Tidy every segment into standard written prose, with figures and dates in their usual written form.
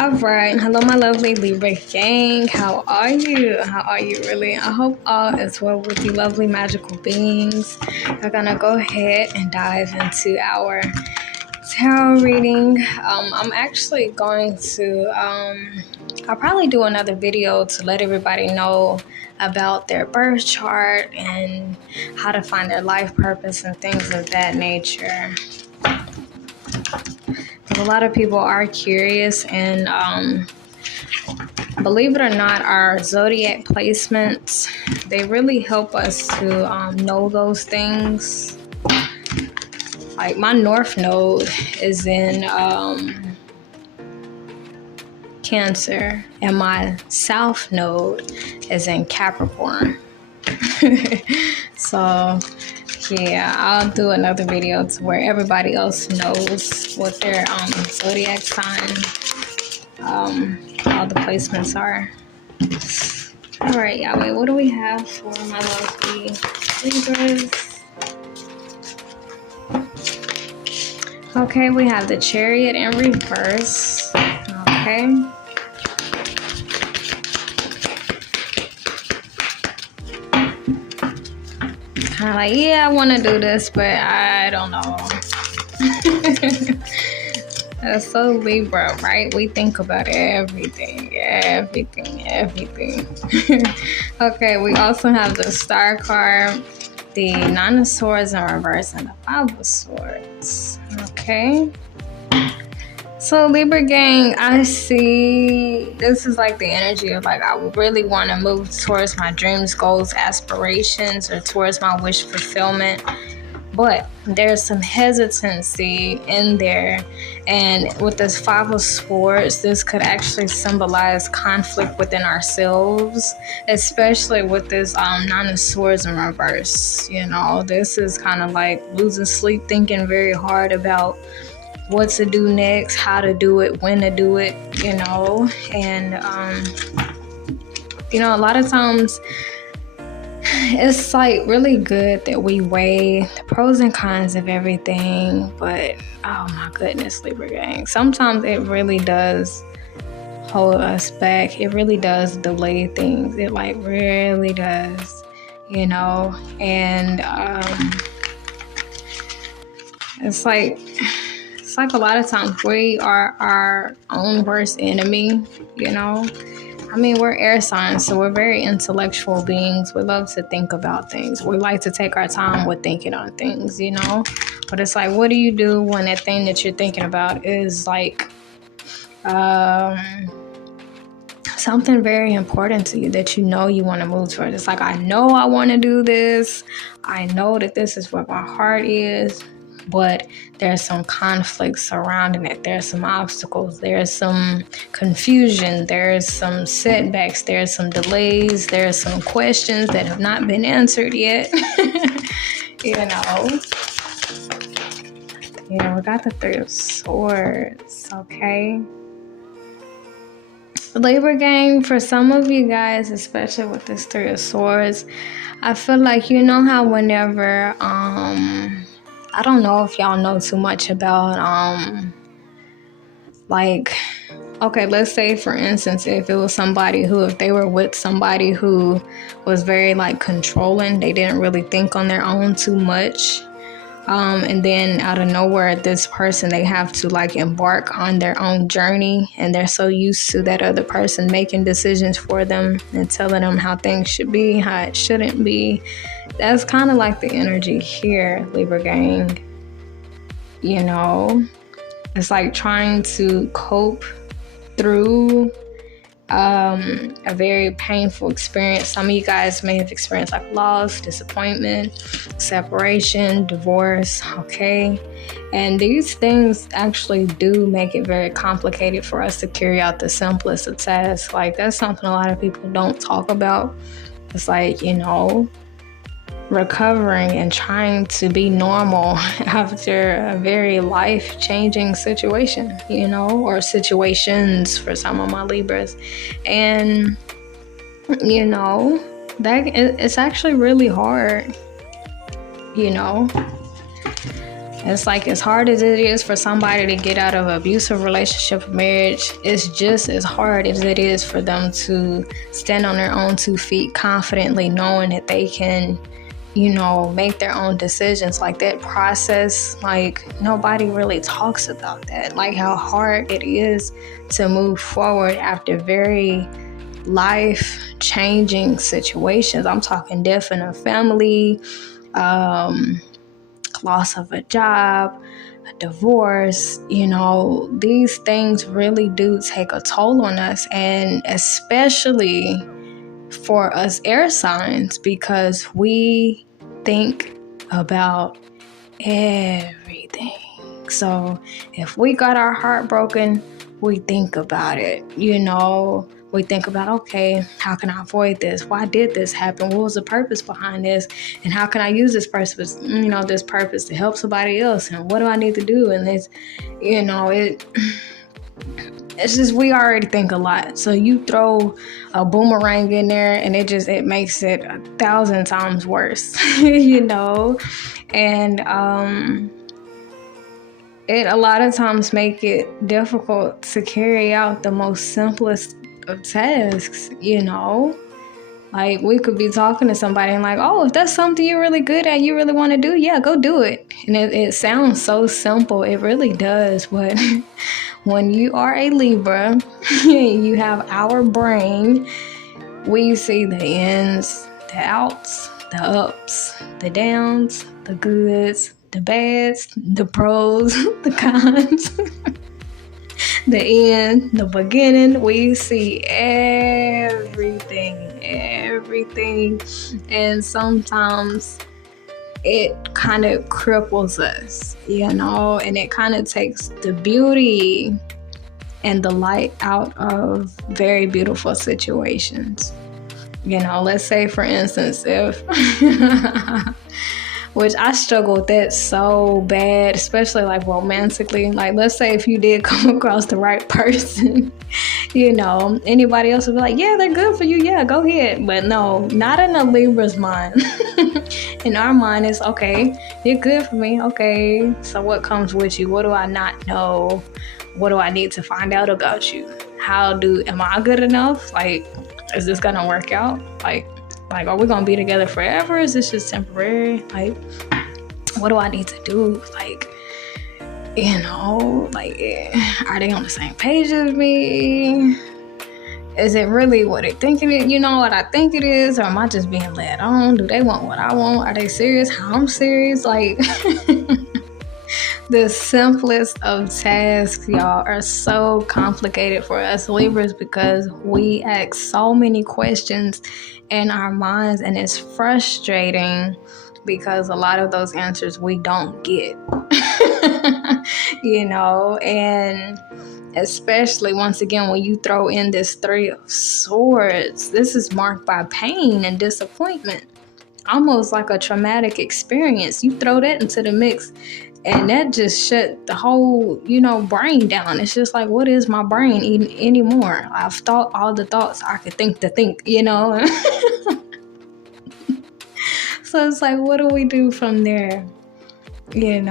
All right. Hello, my lovely Libra gang. How are you? How are you really? I hope all is well with you, lovely magical beings. We're going to go ahead and dive into our tarot reading. I'm actually going to, I'll probably do another video to let everybody know about their birth chart and how to find their life purpose and things of that nature. A lot of people are curious, and believe it or not, our zodiac placements, they really help us to know those things. Like my north node is in Cancer, and my south node is in Capricorn. So yeah, I'll do another video to where everybody else knows what their zodiac sign, all the placements are. All right, Yahweh, what do we have for my lovely Libras? Okay, we have the Chariot in reverse. Okay. Kind of like, yeah, I want to do this, but I don't know. That's so Libra, right? We think about everything. Okay, we also have the Star card, the Nine of Swords in reverse, and the Five of Swords. Okay. So Libra gang, I see this is like the energy of like I really want to move towards my dreams, goals, aspirations, or towards my wish fulfillment. But there's some hesitancy in there. And with this Five of Swords, this could actually symbolize conflict within ourselves, especially with this Nine of Swords in reverse. You know, this is kind of like losing sleep, thinking very hard about what to do next, how to do it, when to do it, you know. And you know, a lot of times it's like really good that we weigh the pros and cons of everything, but oh my goodness, Libra gang, sometimes it really does hold us back. It really does delay things. It like really does, you know. And it's like a lot of times we are our own worst enemy, you know. I mean, we're air signs, so we're very intellectual beings. We love to think about things. We like to take our time with thinking on things, you know. But it's like, what do you do when that thing that you're thinking about is like something very important to you that you know you want to move towards? It's like, I know I want to do this. I know that this is what my heart is. But there's some conflict surrounding it. There's some obstacles. There's some confusion. There's some setbacks. There's some delays. There's some questions that have not been answered yet. You know. Yeah, we got the Three of Swords. Okay. Libra gang, for some of you guys, especially with this Three of Swords, I feel like, you know how whenever I don't know if y'all know too much about, like, okay, let's say, for instance, if it was somebody who, if they were with somebody who was very, like, controlling, they didn't really think on their own too much, and then out of nowhere, this person, they have to, like, embark on their own journey, and they're so used to that other person making decisions for them and telling them how things should be, how it shouldn't be. That's kind of like the energy here, Libra gang. You know, it's like trying to cope through a very painful experience. Some of you guys may have experienced like loss, disappointment, separation, divorce, okay? And these things actually do make it very complicated for us to carry out the simplest of tasks. Like, that's something a lot of people don't talk about. It's like, you know, recovering and trying to be normal after a very life-changing situation, you know, or situations for some of my Libras. And, you know, that it's actually really hard, you know. It's like, as hard as it is for somebody to get out of an abusive relationship or marriage, it's just as hard as it is for them to stand on their own 2 feet confidently, knowing that they can, make their own decisions. Like, that process, like, nobody really talks about that. Like, how hard it is to move forward after very life-changing situations. I'm talking death in a family, loss of a job, a divorce. These things really do take a toll on us, and especially for us air signs, because we think about everything. So if we got our heart broken, we think about it. We think about, okay, how can I avoid this? Why did this happen? What was the purpose behind this? And how can I use this purpose, this purpose to help somebody else? And what do I need to do? And it's just, we already think a lot. So you throw a boomerang in there and it makes it 1,000 times worse, and it a lot of times make it difficult to carry out the most simplest of tasks. Like, we could be talking to somebody and like, oh, if that's something you're really good at, you really want to do, yeah, go do it. And it sounds so simple. It really does. But when you are a Libra, you have our brain, we see the ins, the outs, the ups, the downs, the goods, the bads, the pros, the cons, the end, the beginning. We see everything. And sometimes it kind of cripples us, and it kind of takes the beauty and the light out of very beautiful situations. Let's say, for instance, if which I struggle with that so bad, especially like romantically. Like, let's say if you did come across the right person, anybody else would be like, yeah, they're good for you. Yeah, go ahead. But no, not in a Libra's mind. In our mind, it's, okay, you're good for me. Okay, so what comes with you? What do I not know? What do I need to find out about you? Am I good enough? Like, is this gonna work out? Like, are we gonna be together forever? Is this just temporary? Like, what do I need to do? Like, are they on the same page as me? Is it really what they think it is? What I think it is? Or am I just being led on? Do they want what I want? Are they serious? How I'm serious? Like, the simplest of tasks, y'all, are so complicated for us Libras because we ask so many questions in our minds, and it's frustrating because a lot of those answers we don't get. And especially, once again, when you throw in this 3 of Swords, this is marked by pain and disappointment, almost like a traumatic experience. You throw that into the mix, and that just shut the whole, brain down. It's just like, what is my brain anymore? I've thought all the thoughts I could think to think, So it's like, what do we do from there? And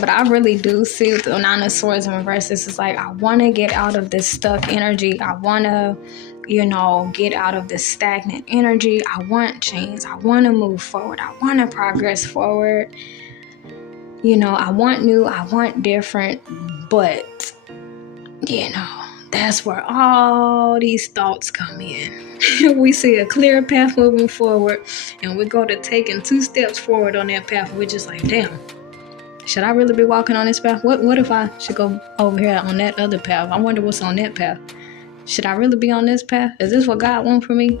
but I really do see the 9 of Swords in reverse. This is like, I want to get out of this stuck energy. I want to, get out of this stagnant energy. I want change. I want to move forward. I want to progress forward. I want new. I want different. But, that's where all these thoughts come in. We see a clear path moving forward, and we go to taking 2 steps forward on that path. We're just like, damn, should I really be walking on this path? What if I should go over here on that other path? I wonder what's on that path. Should I really be on this path? Is this what God wants for me?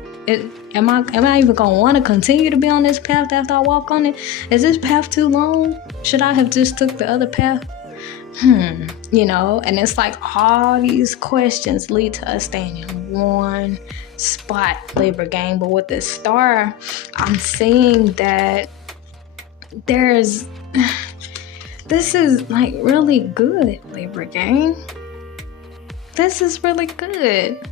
Am I even gonna want to continue to be on this path after I walk on it? Is this path too long? Should I have just took the other path? And it's like all these questions lead to us staying in one spot, Libra gang. But with this star, I'm seeing that this is like really good, Libra gang. This is really good.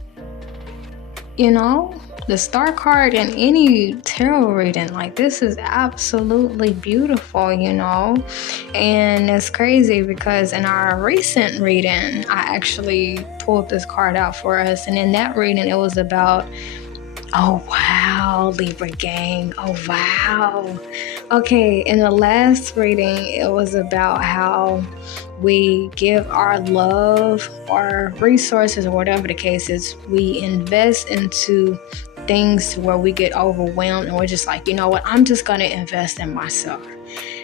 the star card in any tarot reading, like, this is absolutely beautiful, and it's crazy because in our recent reading, I actually pulled this card out for us, and in that reading, it was about, oh wow, Libra gang, oh wow. Okay, in the last reading, it was about how we give our love or resources or whatever the case is, we invest into things where we get overwhelmed and we're just like, you know what, I'm just going to invest in myself.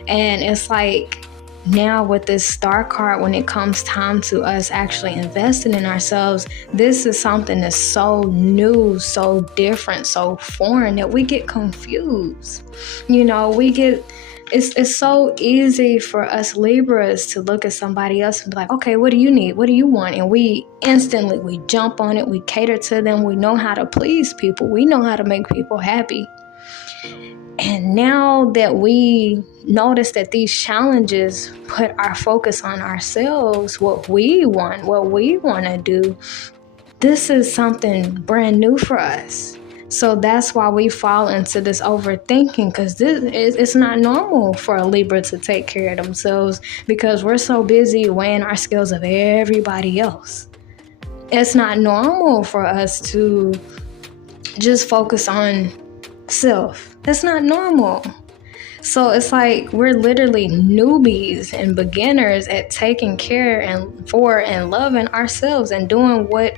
And it's like, now with this star card, when it comes time to us actually investing in ourselves, this is something that's so new, so different, so foreign that we get confused. It's so easy for us Libras to look at somebody else and be like, okay, what do you need? What do you want? And we jump on it. We cater to them. We know how to please people. We know how to make people happy. And now that we notice that these challenges put our focus on ourselves, what we want to do, this is something brand new for us. So that's why we fall into this overthinking, because it's not normal for a Libra to take care of themselves because we're so busy weighing our scales of everybody else. It's not normal for us to just focus on self. That's not normal. So it's like we're literally newbies and beginners at taking care and loving ourselves and doing what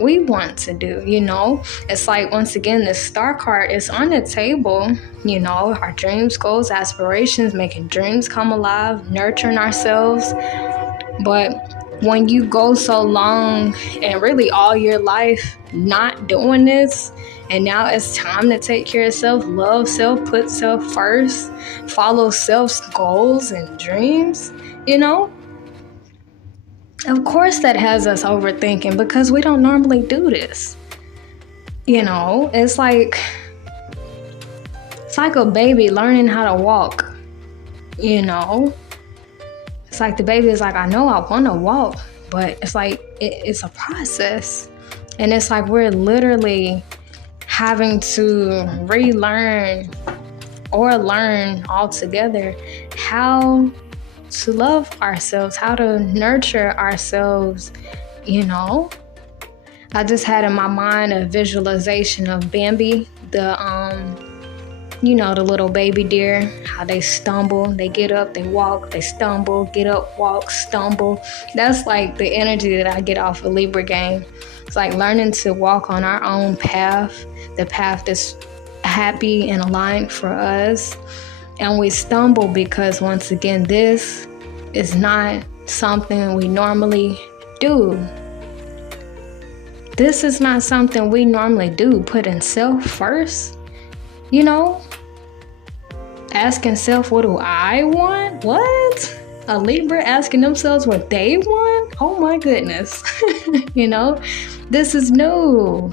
we want to do. It's like, once again, this star card is on the table, our dreams, goals, aspirations, making dreams come alive, nurturing ourselves. But when you go so long and really all your life not doing this, and now it's time to take care of self, love self, put self first, follow self's goals and dreams, of course that has us overthinking because we don't normally do this. It's like a baby learning how to walk. It's like the baby is like, I know I want to walk, but it's like it's a process. And it's like we're literally having to relearn or learn altogether how to love ourselves, how to nurture ourselves. I just had in my mind a visualization of Bambi, the little baby deer, how they stumble, they get up, they walk, they stumble, get up, walk, stumble. That's like the energy that I get off of Libra gang. It's like learning to walk on our own path, the path that's happy and aligned for us. And we stumble because, once again, this is not something we normally do. This is not something we normally do, putting self first. Asking self, what do I want? What? A Libra asking themselves what they want? Oh my goodness. This is new.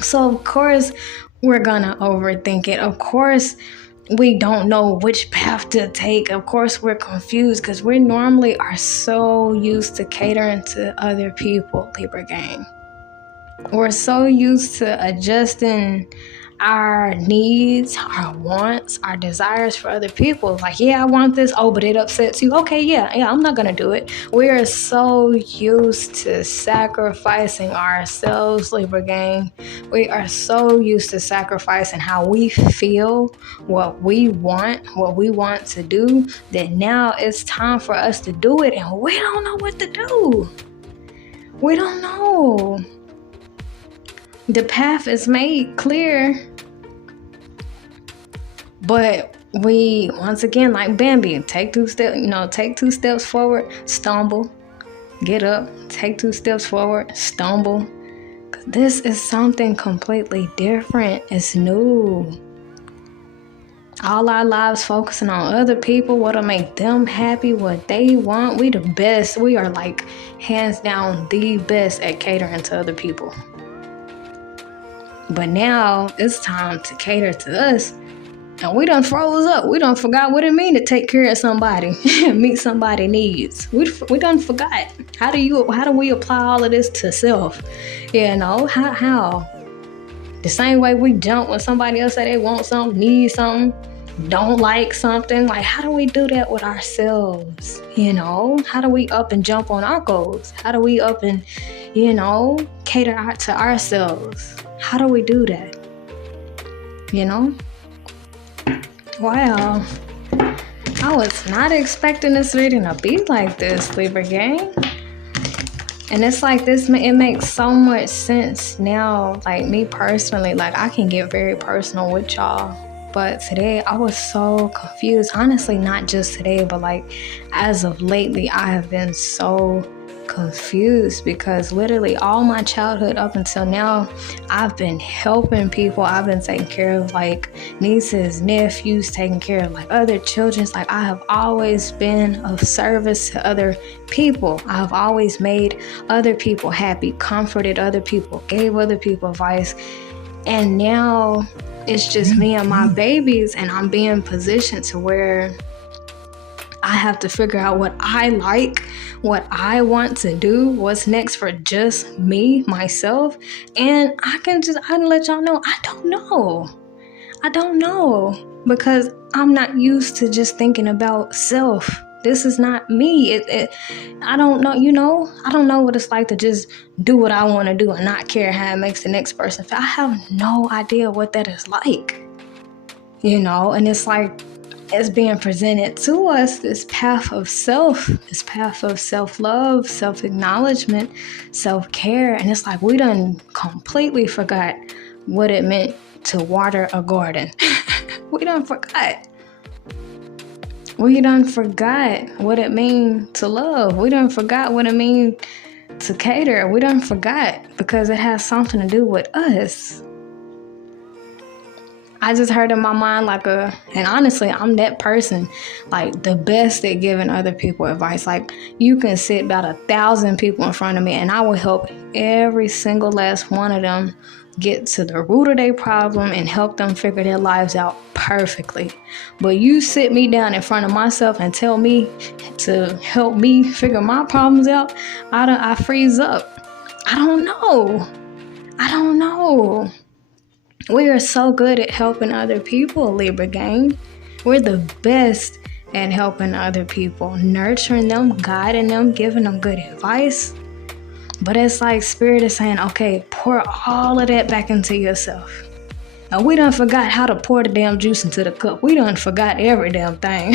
So of course we're gonna overthink it. Of course we don't know which path to take. Of course we're confused because we normally are so used to catering to other people, Libra gang. We're so used to adjusting our needs, our wants, our desires for other people. Like, yeah, I want this. Oh, but it upsets you. Okay, yeah, I'm not gonna do it. We are so used to sacrificing ourselves, Libra gang. We are so used to sacrificing how we feel, what we want to do, that now it's time for us to do it and we don't know what to do. We don't know. The path is made clear, but we, once again, like Bambi, take two steps forward, stumble, get up, take 2 steps forward, stumble. This is something completely different. It's new. All our lives focusing on other people, what'll make them happy, what they want. We the best. We are like hands down the best at catering to other people. But now it's time to cater to us. And we done froze up. We done forgot what it means to take care of somebody and meet somebody's needs. We done forgot. How do we apply all of this to self? How? The same way we jump when somebody else say they want something, need something, don't like something. Like, how do we do that with ourselves? You know, how do we up and jump on our goals? How do we up and, you know, cater to ourselves? How do we do that? You know? Wow. I was not expecting this reading to be like this, Libra gang. And it's like this, it makes so much sense now. Like, me personally, like, I can get very personal with y'all. But today I was so confused. Honestly, not just today, but like as of lately, I have been so confused because literally all my childhood up until now, I've been helping people. I've been taking care of like nieces, nephews, taking care of like other children. Like, I have always been of service to other people. I've always made other people happy, comforted other people, gave other people advice. And now it's just me and my babies, and I'm being positioned to where I have to figure out what I like, what I want to do, what's next for just me, myself. And I can let y'all know, I don't know because I'm not used to just thinking about self. This is not me. I don't know, you know, I don't know what it's like to just do what I want to do and not care how it makes the next person feel. I have no idea what that is like, you know, and it's like, it's being presented to us, this path of self, this path of self-love, self-acknowledgement, self-care. And it's like, we done completely forgot what it meant to water a garden. We done forgot. We done forgot what it means to love. We done forgot what it means to cater. We done forgot because it has something to do with us. I just heard in my mind and honestly, I'm that person, like the best at giving other people advice. Like, you can sit about 1,000 people in front of me and I will help every single last one of them get to the root of their problem and help them figure their lives out perfectly. But you sit me down in front of myself and tell me to help me figure my problems out, I freeze up. I don't know. We are so good at helping other people, Libra gang. We're the best at helping other people, nurturing them, guiding them, giving them good advice. But it's like Spirit is saying, okay, pour all of that back into yourself. Now, we done forgot how to pour the damn juice into the cup. We done forgot every damn thing.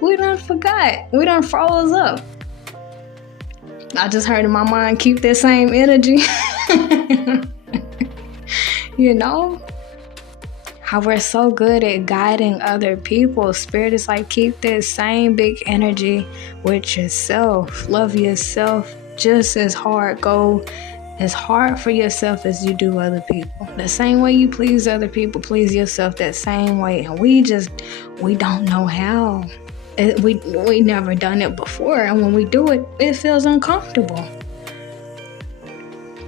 We done forgot. We done froze up. I just heard in my mind, keep that same energy. You know, how we're so good at guiding other people. Spirit is like, keep that same big energy with yourself. Love yourself just as hard. Go as hard for yourself as you do other people. The same way you please other people, please yourself that same way. And we don't know how. We never done it before. And when we do it, it feels uncomfortable.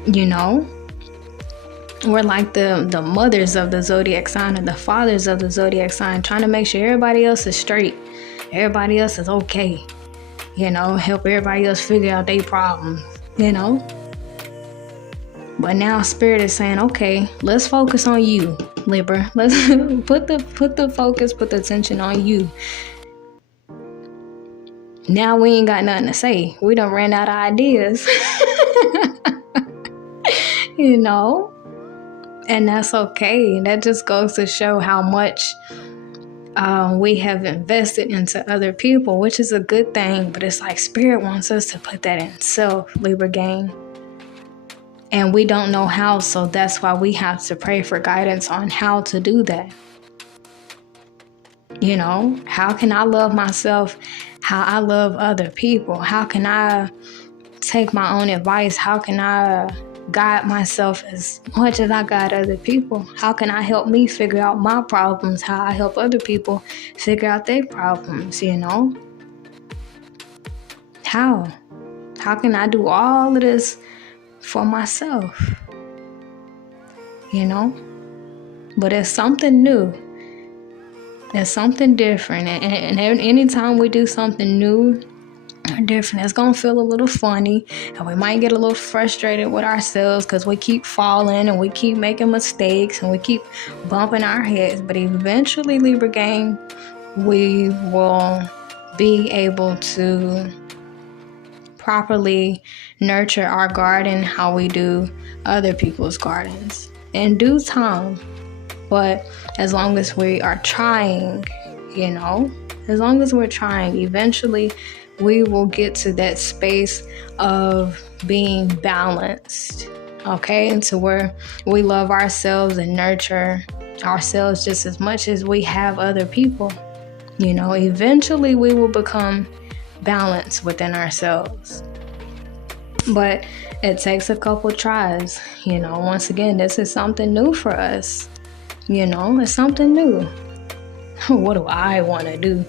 You know? We're like the mothers of the zodiac sign and the fathers of the zodiac sign, trying to make sure everybody else is straight. Everybody else is okay. You know, help everybody else figure out their problems, you know. But now Spirit is saying, okay, let's focus on you, Libra. Let's put the focus, put the attention on you. Now we ain't got nothing to say. We done ran out of ideas. You know? And that's okay. That just goes to show how much we have invested into other people, which is a good thing. But it's like Spirit wants us to put that in self, Libra gang. And we don't know how, so that's why we have to pray for guidance on how to do that. You know, how can I love myself how I love other people? How can I take my own advice? How can I guide myself as much as I guide other people? How can I help me figure out my problems? How I help other people figure out their problems, you know? How can I do all of this for myself? You know? But it's something new. It's something different. And anytime we do something new, different. It's gonna feel a little funny, and we might get a little frustrated with ourselves because we keep falling and we keep making mistakes and we keep bumping our heads. But eventually, Libra gang, we will be able to properly nurture our garden how we do other people's gardens in due time. But as long as we are trying, as long as we're trying, eventually we will get to that space of being balanced, okay? And to where we love ourselves and nurture ourselves just as much as we have other people. Eventually we will become balanced within ourselves. But it takes a couple tries. Once again, this is something new for us. It's something new. What do I want to do?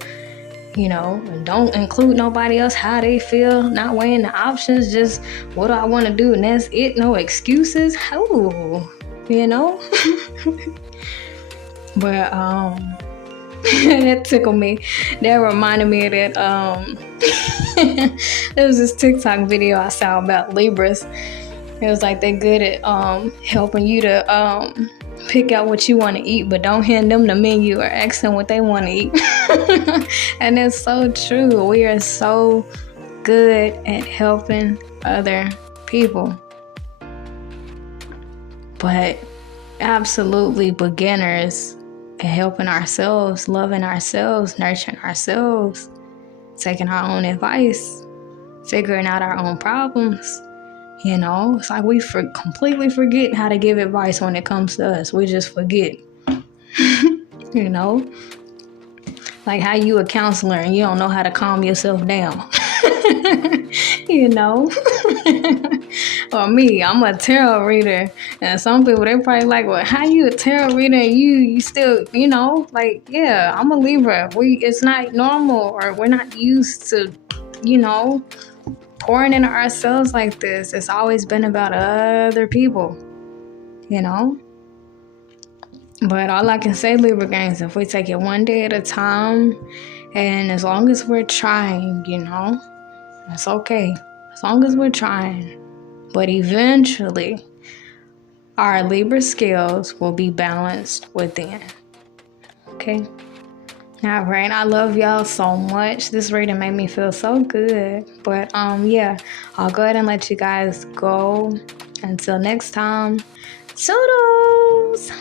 And don't include nobody else, how they feel, not weighing the options, just what do I want to do, and that's it, no excuses. But that tickled me. That reminded me of that there was this TikTok video I saw about Libras. It was like they're good at helping you to pick out what you want to eat, but don't hand them the menu or ask them what they want to eat. And it's so true. We are so good at helping other people, but absolutely beginners at helping ourselves, loving ourselves, nurturing ourselves, taking our own advice, figuring out our own problems. It's like we completely forget how to give advice when it comes to us. We just forget. Like how you a counselor and you don't know how to calm yourself down. Or me, I'm a tarot reader, and some people, they probably like, well, how you a tarot reader and you still, yeah, I'm a Libra. It's not normal, or we're not used to, pouring into ourselves like this. It's always been about other people, But all I can say, Libra gangs, if we take it one day at a time, and as long as we're trying, it's okay. As long as we're trying. But eventually, our Libra scales will be balanced within. Okay? All right. I love y'all so much. This reading made me feel so good. But, yeah, I'll go ahead and let you guys go. Until next time, toodles!